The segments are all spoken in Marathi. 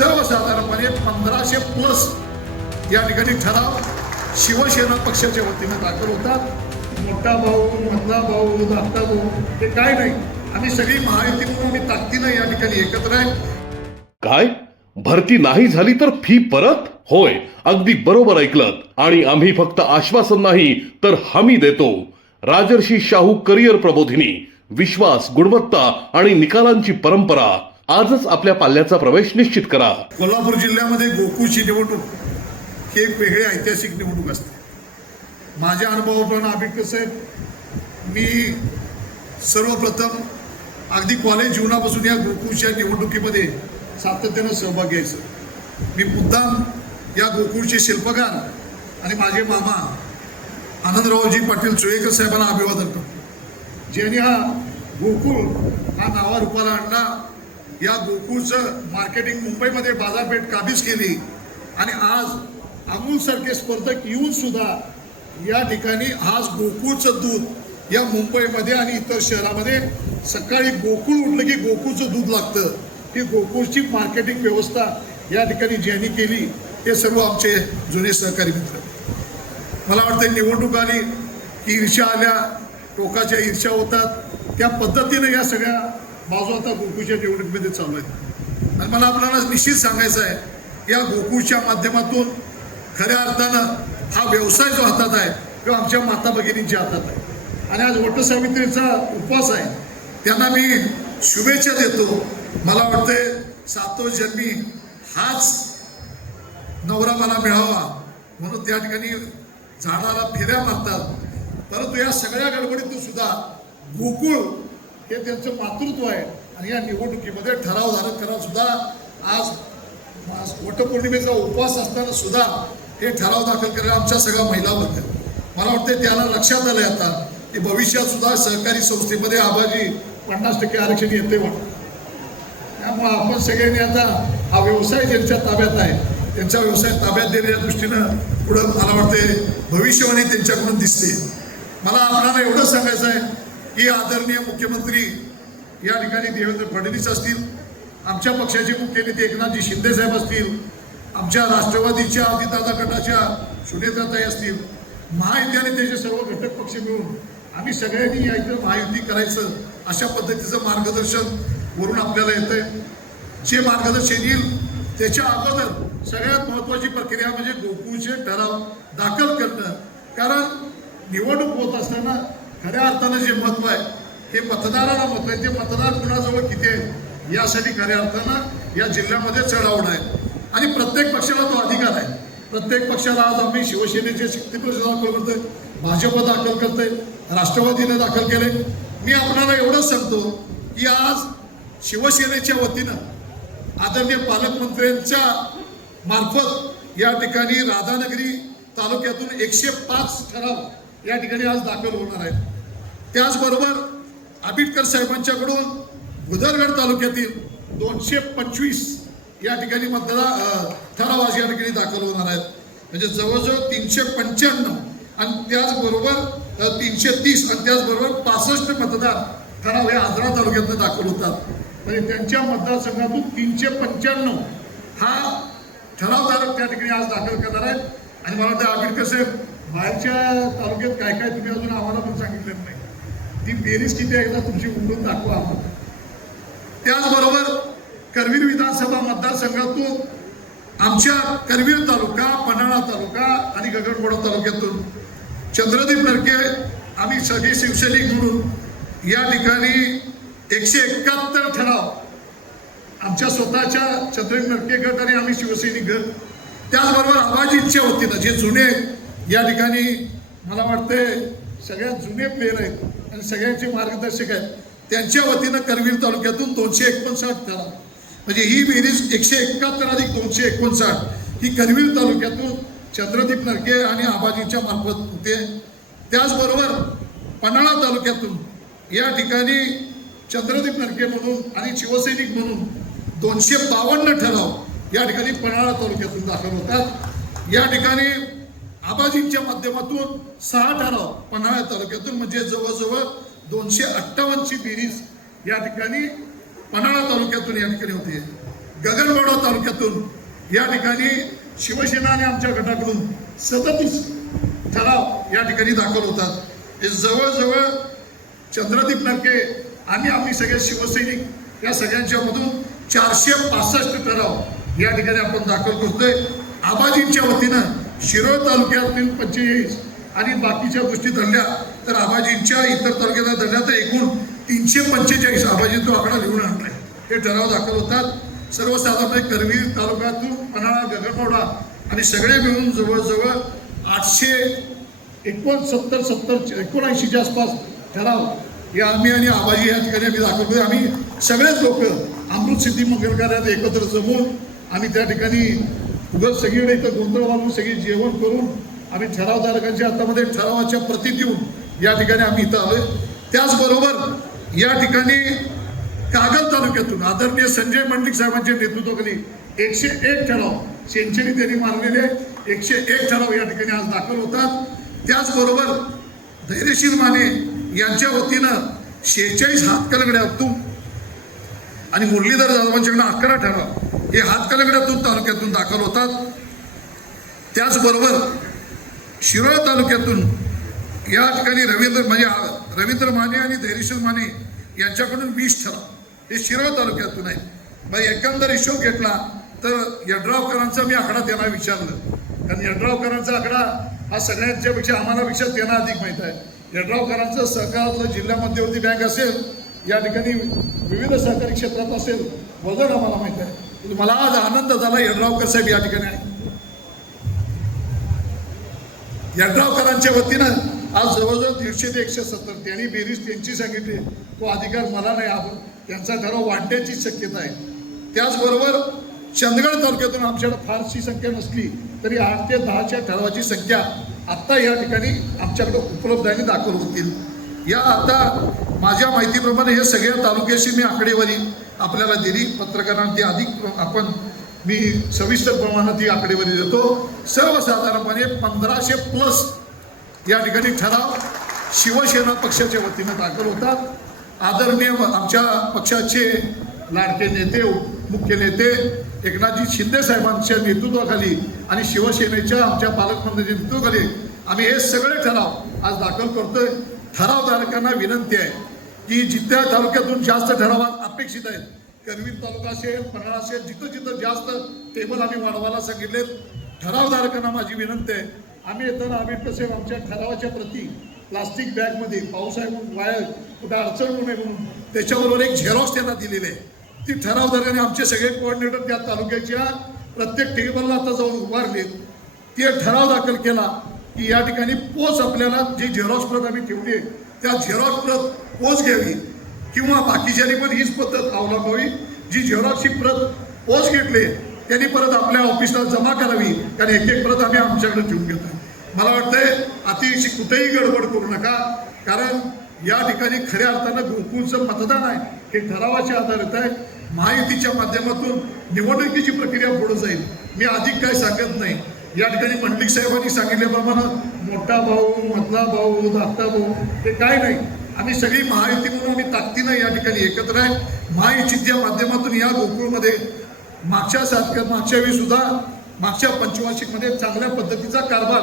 सर्वसाधारणपणे 1500 प्लस या ठिकाणी ठराव शिवसेना पक्षाच्या वतीनं दाखल होतात। मोठा भाऊ, मधला भाऊ, धाकटा भाऊ हे काय नाही, आम्ही सगळी महायुती म्हणून आम्ही ताकदीनं या ठिकाणी एकत्र आहे। काय भरती नाही झाली तर फी परत? होय, अगदी बरोबर ऐकलत। आणि आम्ही फक्त आश्वासन नाही तर हमी देतो। राजर्षी शाहू करिअर प्रबोधिनी, विश्वास, गुणवत्ता आणि निकालांची परंपरा। आजच आपल्या पाल्याचा प्रवेश निश्चित करा। कोल्हापूर जिल्ह्यामध्ये गोकुळची निवडणूक ही एक वेगळी ऐतिहासिक निवडणूक असते। माझ्या अनुभवाप्रमाणे आंबेडकर साहेब, मी सर्वप्रथम अगदी कॉलेज जीवनापासून या गोकुळच्या निवडणुकीमध्ये सातत्यानं सहभाग घ्यायचं। मी मुद्दाम या गोकुळचे शिल्पकार आणि माझे मामा आनंदरावजी पाटील चोळेकर साहेबांना अभिवादन करतो, ज्यांनी हा गोकुळ हा नावारूपाला आणला। या गोकुळचं मार्केटिंग मुंबईमध्ये बाजारपेठ काबीज केली आणि आज अमूल सारखे स्पर्धक येऊन सुद्धा या ठिकाणी आज गोकुळचं दूध या मुंबईमध्ये आणि इतर शहरामध्ये सकाळी गोकुळ उठलं की गोकुळचं दूध लागतं। ही गोकुळची मार्केटिंग व्यवस्था या ठिकाणी ज्यांनी केली ते सर्व आमचे जुने सहकारी मित्र। मला वाटतं निवडणूक आली की ईर्ष्या आल्या, टोकाच्या ईर्ष्या होतात, त्या पद्धतीने या सगळ्या बाजू आता गोकुळच्या निवडणुकीमध्ये चालू आहेत। आणि मला आपल्याला निश्चित सांगायचं आहे, या गोकुळच्या माध्यमातून खऱ्या अर्थानं हा व्यवसाय जो हातात आहे तो आमच्या माता भगिनींच्या हातात आहे। आणि आज वटसावित्रीचा उपवास आहे, त्यांना मी शुभेच्छा देतो। मला वाटते सातो जन्मी हाच नवरा मला मिळावा म्हणून त्या ठिकाणी झाडाला फेऱ्या मारतात। परंतु या सगळ्या गडबडीतून सुद्धा गोकुळ हे त्यांचं मातृत्व आहे आणि या निवडणुकीमध्ये ठराव धारण करा सुद्धा आज वटपौर्णिमेचा उपवास असताना सुद्धा हे ठराव दाखल करायला आमच्या सगळ्या महिला वर्ग, मला वाटतं त्याला लक्षात आलंय आता की भविष्यात सुद्धा सहकारी संस्थेमध्ये आबाजी 50% आरक्षण येते वाटतं। त्यामुळे आपण सगळ्यांनी आता हा व्यवसाय ज्यांच्या ताब्यात आहे त्यांचा व्यवसाय ताब्यात देण्याच्या दृष्टीनं पुढं मला वाटते भविष्यवाणी त्यांच्याकडून दिसते। मला आपल्याला एवढं सांगायचं आहे की आदरणीय मुख्यमंत्री या ठिकाणी देवेंद्र फडणवीस असतील, आमच्या पक्षाचे मुख्य नेते एकनाथजी शिंदे साहेब असतील, आमच्या राष्ट्रवादीच्या अजितदादा गटाच्या सुनेत्राताई असतील, महायुती आणि त्याचे सर्व घटक पक्ष मिळून आम्ही सगळ्यांनी या इथं महायुती करायचं अशा पद्धतीचं मार्गदर्शन वरून आपल्याला येतंय। जे मार्गदर्शन येईल त्याच्या अगोदर सगळ्यात महत्त्वाची प्रक्रिया म्हणजे गोकुळचे ठराव दाखल करणं। कारण निवडणूक होत असताना खऱ्या अर्थानं जे महत्त्व आहे हे मतदाराला महत्त्व आहे, ते मतदार कुणाजवळ किती आहे यासाठी खऱ्या अर्थानं या जिल्ह्यामध्ये चढावड आहे आणि प्रत्येक पक्षाला तो अधिकार आहे। प्रत्येक पक्षाला आज आम्ही शिवसेनेचे शक्तीप्रदर्शन दाखल करतोय, भाजप दाखल करतोय, राष्ट्रवादीने दाखल केले। मी आपल्याला एवढंच सांगतो की आज शिवसेनेच्या वतीनं आदरणीय पालकमंत्र्यांच्या मार्फत या ठिकाणी राधानगरी तालुक्यातून 105 ठराव या ठिकाणी आज दाखल होणार आहेत। त्याचबरोबर आंबेडकर साहेबांच्याकडून भुदरगड तालुक्यातील 225 या ठिकाणी ठराव आज या ठिकाणी दाखल होणार आहेत। म्हणजे जवळजवळ 395 आणि त्याचबरोबर 330 आणि त्याचबरोबर 65 मतदार ठराव हे आजरा तालुक्यातून दाखल होतात। म्हणजे त्यांच्या मतदारसंघातून 395 हा ठरावधारक त्या ठिकाणी आज दाखल करणार आहेत। आणि मला वाटतं आंबेडकर साहेब बाहेरच्या तालुक्यात काय काय तुम्ही अजून आम्हाला पण सांगितलेलं नाही, ती बेरीज किती एकदा तुमची उमटून दाखवा आम्हाला। त्याचबरोबर करवीर विधानसभा मतदारसंघातून आमच्या करवीर तालुका, पन्हाळा तालुका आणि गगनबावडा तालुक्यातून चंद्रदीप नरके आम्ही सगळे शिवसैनिक म्हणून या ठिकाणी 171 ठराव आमच्या स्वतःच्या चंद्रदीप नरके गट आणि आम्ही शिवसैनिक गट, त्याचबरोबर आबाजींच्या वतीनं जे जुने या ठिकाणी मला वाटते सगळ्यात जुने प्लेयर आहेत आणि सगळ्यांचे मार्गदर्शक आहेत, त्यांच्या वतीनं करवीर तालुक्यातून 259 ठराव, म्हणजे ही बेरीज 171 अधिक 259 ही करवीर तालुक्यातून चंद्रदीप नरके आणि आबाजींच्या मार्फत होते। त्याचबरोबर पन्हाळा तालुक्यातून या ठिकाणी चंद्रदीप नरके म्हणून आणि शिवसैनिक म्हणून 252 ठराव या ठिकाणी पन्हाळा तालुक्यातून दाखल होतात। या ठिकाणी आबाजींच्या माध्यमातून 6 ठराव पन्हाळा तालुक्यातून, म्हणजे जवळजवळ 258 ची बेरीज या ठिकाणी पन्हाळा तालुक्यातून या ठिकाणी होते। गगनबावडा तालुक्यातून या ठिकाणी शिवसेना आणि आमच्या गटाकडून 37 ठराव या ठिकाणी दाखल होतात. हे जवळजवळ चंद्रदीप नरके आम्ही सगळे शिवसैनिक या सगळ्यांच्या मधून 465 ठराव या ठिकाणी आपण दाखल करतोय. आबाजींच्या वतीनं शिरोळ तालुक्यातील 45 आणि बाकीच्या गोष्टी धरल्या तर आबाजींच्या इतर तालुक्याला धरल्या तर एकूण 345 आबाजी तो आकडा लिहून आणलाय. हे ठराव दाखल होतात. सर्वसाधारण करवीर तालुक्यातून पन्हाळा गगनबावडा आणि सगळे मिळून जवळजवळ 879 आसपास ठराव या आम्ही आणि आबाजी या ठिकाणी आम्ही दाखल करतो. आम्ही सगळेच लोक अमृत सिद्धी मंगल कार्यात एकत्र जमून आम्ही त्या ठिकाणी उगाच सगळीकडे इथं गोंधळ घालून सगळी जेवण करून आम्ही ठरावधारकांच्या हातामध्ये ठरावाच्या प्रती देऊन या ठिकाणी आम्ही इथं आलोय. त्याचबरोबर या ठिकाणी कागल तालुक्यातून आदरणीय संजय मंडलिक साहेबांच्या नेतृत्वाखाली 101 ठराव सेंचुरी त्यांनी मारलेले 101 ठराव या ठिकाणी आज दाखल होतात. त्याचबरोबर धैर्यशील माने यांच्या वतीनं 46 हातकलंगड्यातून आणि मुरलीधर जाधवांच्याकडून 11 ठराव हे हातकलंगड्यातून तालुक्यातून दाखल होतात. त्याचबरोबर शिरोळ तालुक्यातून या ठिकाणी रवींद्र माने आणि धैर्यशील माने यांच्याकडून 20 ठराव हे शिरोळ तालुक्यातून आहे. मग एकंदर हिशोब घेतला तर यड्रावकरांचा मी आकडा त्यांना विचारलं, कारण यड्रावकरांचा आकडा हा सगळ्यांच्या पेक्षा आम्हालापेक्षा त्यांना अधिक माहीत आहे. यड्रावकरांचं सहकारातलं जिल्हा मध्यवर्ती बँक असेल, या ठिकाणी विविध सहकारी क्षेत्रात असेल, वजन आम्हाला माहीत आहे. मला आज आनंद झाला यड्रावकर साहेब या ठिकाणी आहे. यड्रावकरांच्या वतीनं आज जवळजवळ 150 ते 170 त्यांनी बेरीज त्यांची सांगितली. तो अधिकार मला नाही, आपण त्यांचा ठराव वाढण्याची शक्यता आहे. त्याचबरोबर चंदगड तालुक्यातून आमच्याकडे फारशी संख्या नसली तरी 8 ते 10च्या ठरावाची संख्या आत्ता या ठिकाणी आमच्याकडे उपलब्ध आणि दाखल होतील. या आता माझ्या माहितीप्रमाणे हे सगळ्या तालुक्याशी मी आकडेवारी आपल्याला दिली. पत्रकारांना ती अधिक मी सविस्तर प्रमाणात ही आकडेवारी देतो. सर्वसाधारणपणे 1500+ या ठिकाणी ठराव शिवसेना पक्षाच्या वतीनं दाखल होतात. आदरणीय आमच्या पक्षाचे लाडके नेते मुख्य नेते एकनाथजी शिंदे साहेबांच्या नेतृत्वाखाली आणि शिवसेनेच्या आमच्या पालकमंत्र्यांच्या नेतृत्वाखाली आम्ही हे सगळे ठराव आज दाखल करतोय. ठरावधारकांना विनंती आहे की जिथल्या तालुक्यातून जास्त ठराव अपेक्षित आहेत, करवीर तालुका असेल, पन्हाळा असेल, जिथं जास्त टेबल आम्ही वाढवायला सांगितलेत. ठरावधारकांना माझी विनंती आहे, आम्ही येताना आंबेडकर साहेब आमच्या ठरावाच्या प्रती प्लास्टिक बॅगमध्ये पाऊस आहे म्हणून वायर कुठं अडचण होऊ नये म्हणून त्याच्याबरोबर एक झेरॉक्स त्यांना दिलेले आहे. ती ठरावधारकाने आमचे सगळे कोऑर्डिनेटर त्या तालुक्याच्या प्रत्येक टेबलला आता जाऊन उभारले. ते ठराव दाखल केला की या ठिकाणी पोच आपल्याला जी झेरॉक्स प्रत आम्ही ठेवली त्या झेरॉक्स प्रत पोच घ्यावी किंवा बाकीच्यांनी पण हीच पद्धत अवलंबावी. जी झेरॉक्सची प्रत पोच घेतली त्यांनी परत आपल्या ऑफिसला जमा करावी, कारण एक प्रत आम्ही आमच्याकडे ठेवून घेतो. मला वाटतंय अतिशय कुठेही गडबड करू नका, कारण या ठिकाणी खऱ्या अर्थानं गोकुळचं मतदान आहे हे ठरावाच्या आधारित आहे. महायुतीच्या माध्यमातून निवडणुकीची प्रक्रिया पुढे जाईल. मी अधिक काय सांगत नाही. या ठिकाणी मंडलिक साहेबांनी सांगितल्याप्रमाणे मोठा भाऊ, मधला भाऊ, धाकटा भाऊ हे काय नाही. आम्ही सगळी महायुती म्हणून आम्ही ताकदीनं या ठिकाणी एकत्र आहे. महायुतीच्या माध्यमातून या गोकुळमध्ये मागच्या वेळी सुद्धा मागच्या पंचवार्षिकमध्ये चांगल्या पद्धतीचा कारभार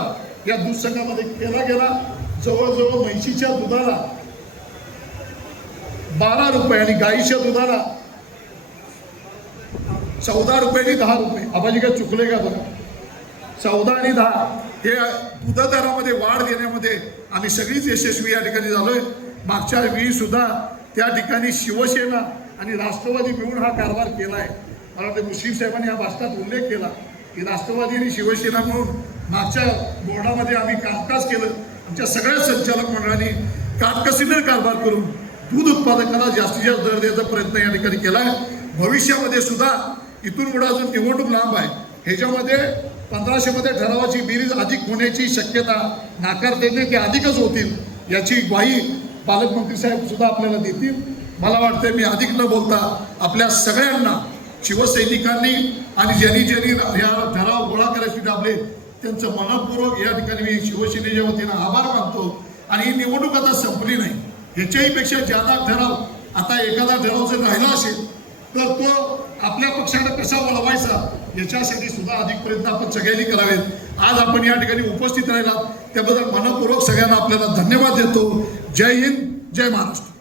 या दूध संघामध्ये केला गेला. जवळजवळ म्हैशीच्या दुधाला 12 रुपये आणि गाईच्या दुधाला 14 रुपये आणि 10 रुपये. आबाजी काय चुकले का बघा, 14 आणि 10 हे दुध दरामध्ये वाढ देण्यामध्ये आम्ही सगळीच यशस्वी या ठिकाणी झालोय. मागच्या वेळी सुद्धा त्या ठिकाणी शिवसेना आणि राष्ट्रवादी मिळून हा कारभार केला आहे. मला वाटतं मुश्रीफ साहेबांनी या भाषणात उल्लेख केला की राष्ट्रवादी आणि शिवसेना म्हणून मागच्या बोर्डामध्ये आम्ही कामकाज केलं. आमच्या सगळ्या संचालक मंडळांनी काटकसरीने कारभार करून दूध उत्पादकाला जास्तीत जास्त दर द्यायचा प्रयत्न या ठिकाणी केला आहे. भविष्यामध्ये सुद्धा इथून पुढे अजून निवडणूक लांब आहे, ह्याच्यामध्ये 1500मध्ये ठरावाची बेरीज अधिक होण्याची शक्यता नाकारता येते की अधिकच होतील याची ग्वाही पालकमंत्री साहेब सुद्धा आपल्याला देतील. मला वाटतं मी अधिक न बोलता आपल्या सगळ्यांना शिवसैनिकांनी आणि ज्यांनी या ठराव गोळा करायचे दाबले त्यांचं मनपूर्वक या ठिकाणी मी शिवसेनेच्या वतीनं आभार मानतो. आणि ही निवडणूक आता संपली नाही, ह्याच्याही पेक्षा जादा ठराव आता एखादा ठराव जर राहिला असेल तर तो आपल्या पक्षाला कसा वळवायचा याच्यासाठी सुद्धा अधिक प्रयत्न आपण सगळ्यांनी करावेत। आज आपण या ठिकाणी उपस्थित राहिलात त्याबद्दल मनपूर्वक सगळ्यांना आपल्याला धन्यवाद देतो। जय हिंद, जय महाराष्ट्र।